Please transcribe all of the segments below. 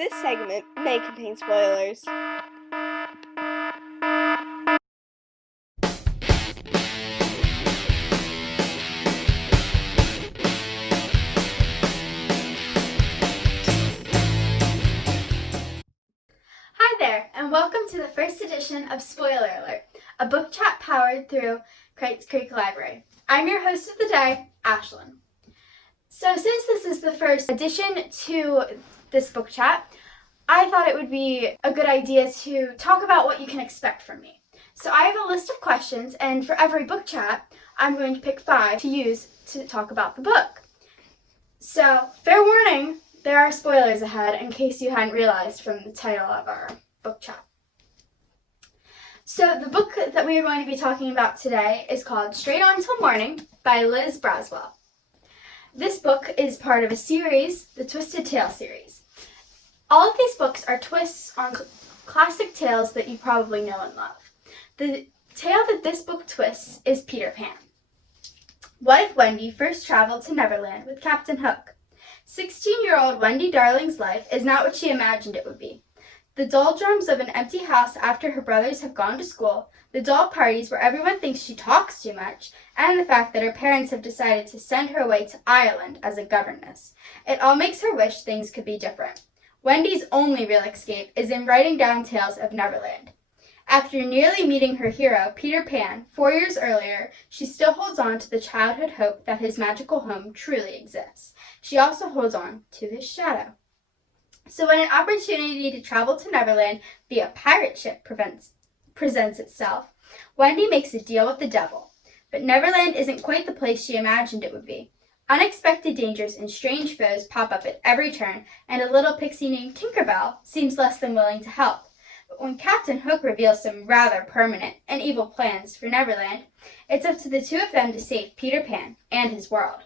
This segment may contain spoilers. Hi there, and welcome to the first edition of Spoiler Alert, a book chat powered through Crites Creek Library. I'm your host of the day, Ashlynn. So since this is the first addition to this book chat, I thought it would be a good idea to talk about what you can expect from me. So I have a list of questions, and for every book chat, I'm going to pick 5 to use to talk about the book. So, fair warning, there are spoilers ahead in case you hadn't realized from the title of our book chat. So the book that we are going to be talking about today is called Straight On Till Morning by Liz Braswell. This book is part of a series, the Twisted Tale series. All of these books are twists on classic tales that you probably know and love. The tale that this book twists is Peter Pan. What if Wendy first traveled to Neverland with Captain Hook? 16-year-old Wendy Darling's life is not what she imagined it would be. The doldrums of an empty house after her brothers have gone to school, the dull parties where everyone thinks she talks too much, and the fact that her parents have decided to send her away to Ireland as a governess. It all makes her wish things could be different. Wendy's only real escape is in writing down tales of Neverland. After nearly meeting her hero, Peter Pan, 4 years earlier, she still holds on to the childhood hope that his magical home truly exists. She also holds on to his shadow. So when an opportunity to travel to Neverland via pirate ship presents itself, Wendy makes a deal with the devil. But Neverland isn't quite the place she imagined it would be. Unexpected dangers and strange foes pop up at every turn, and a little pixie named Tinkerbell seems less than willing to help. But when Captain Hook reveals some rather permanent and evil plans for Neverland, it's up to the two of them to save Peter Pan and his world.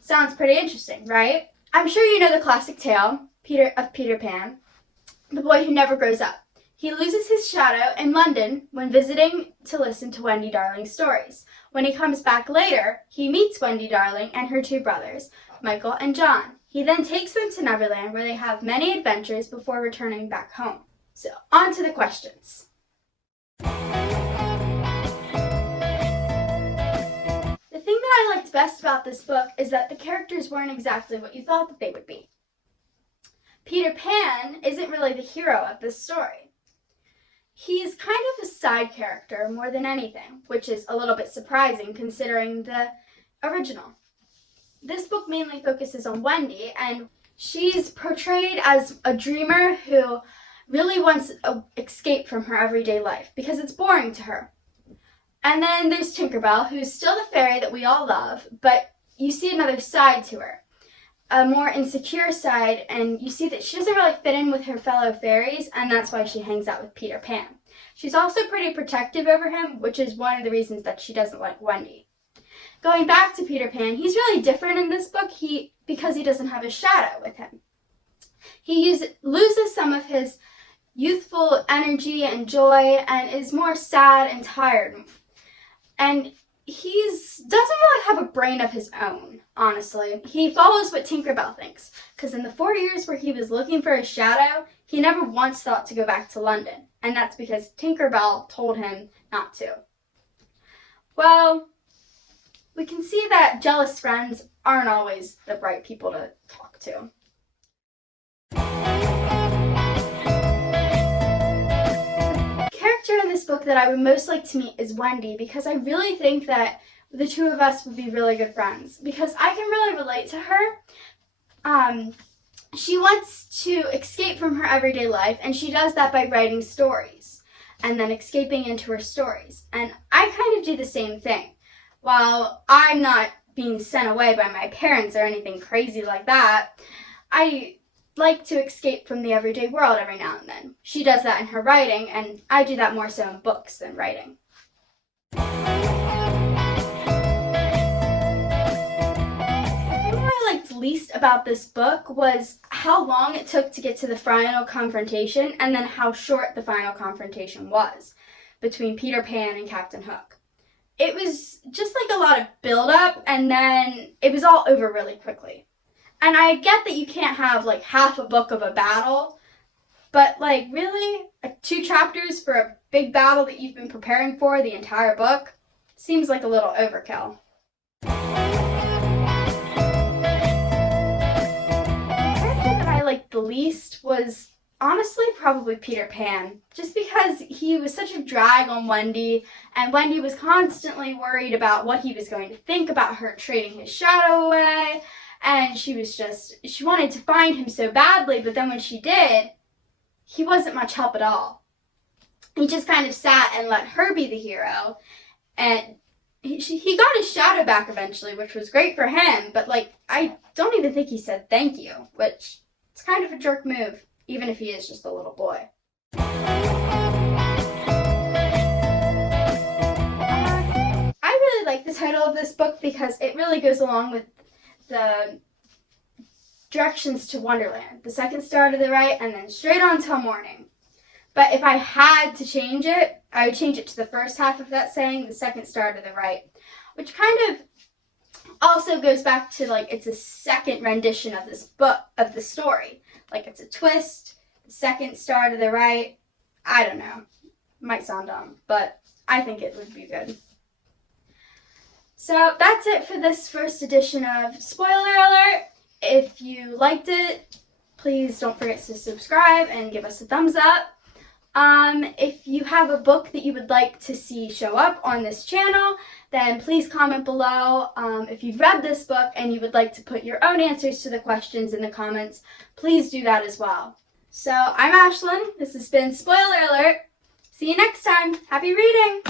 Sounds pretty interesting, right? I'm sure you know the classic tale of Peter Pan, the boy who never grows up. He loses his shadow in London when visiting to listen to Wendy Darling's stories. When he comes back later, he meets Wendy Darling and her 2 brothers, Michael and John. He then takes them to Neverland where they have many adventures before returning back home. So, on to the questions. The thing that I liked best about this book is that the characters weren't exactly what you thought that they would be. Peter Pan isn't really the hero of this story. He's kind of a side character more than anything, which is a little bit surprising considering the original. This book mainly focuses on Wendy, and she's portrayed as a dreamer who really wants to escape from her everyday life because it's boring to her. And then there's Tinkerbell, who's still the fairy that we all love, but you see another side to her, a more insecure side, and you see that she doesn't really fit in with her fellow fairies, and that's why she hangs out with Peter Pan. She's also pretty protective over him, which is one of the reasons that she doesn't like Wendy. Going back to Peter Pan, he's really different in this book because he doesn't have a shadow with him. He loses some of his youthful energy and joy and is more sad and tired. And he doesn't really have a brain of his own, honestly. He follows what Tinkerbell thinks, because in the 4 years where he was looking for his shadow, he never once thought to go back to London, and that's because Tinkerbell told him not to. Well, we can see that jealous friends aren't always the right people to talk to. In this book that I would most like to meet is Wendy, because I really think that the 2 of us would be really good friends because I can really relate to her. She wants to escape from her everyday life, and she does that by writing stories and then escaping into her stories. And I kind of do the same thing. While I'm not being sent away by my parents or anything crazy like that, I like to escape from the everyday world every now and then. She does that in her writing, and I do that more so in books than writing. The thing that I liked least about this book was how long it took to get to the final confrontation, and then how short the final confrontation was between Peter Pan and Captain Hook. It was just like a lot of build-up, and then it was all over really quickly. And I get that you can't have like half a book of a battle, but like really, 2 chapters for a big battle that you've been preparing for the entire book seems like a little overkill. The character that I liked the least was honestly probably Peter Pan, just because he was such a drag on Wendy, and Wendy was constantly worried about what he was going to think about her trading his shadow away, and she wanted to find him so badly, but then when she did, he wasn't much help at all. He just kind of sat and let her be the hero, and he got his shadow back eventually, which was great for him, but like, I don't even think he said thank you, which is kind of a jerk move, even if he is just a little boy. I really like the title of this book because it really goes along with the directions to Wonderland. The second star to the right, and then straight on till morning. But if I had to change it, I would change it to the first half of that saying, the second star to the right, which kind of also goes back to like it's a second rendition of this book, of the story. Like it's a twist, the second star to the right. I don't know. Might sound dumb, but I think it would be good. So that's it for this first edition of Spoiler Alert. If you liked it, please don't forget to subscribe and give us a thumbs up. If you have a book that you would like to see show up on this channel, then please comment below. If you've read this book and you would like to put your own answers to the questions in the comments, please do that as well. So I'm Ashlynn. This has been Spoiler Alert. See you next time. Happy reading!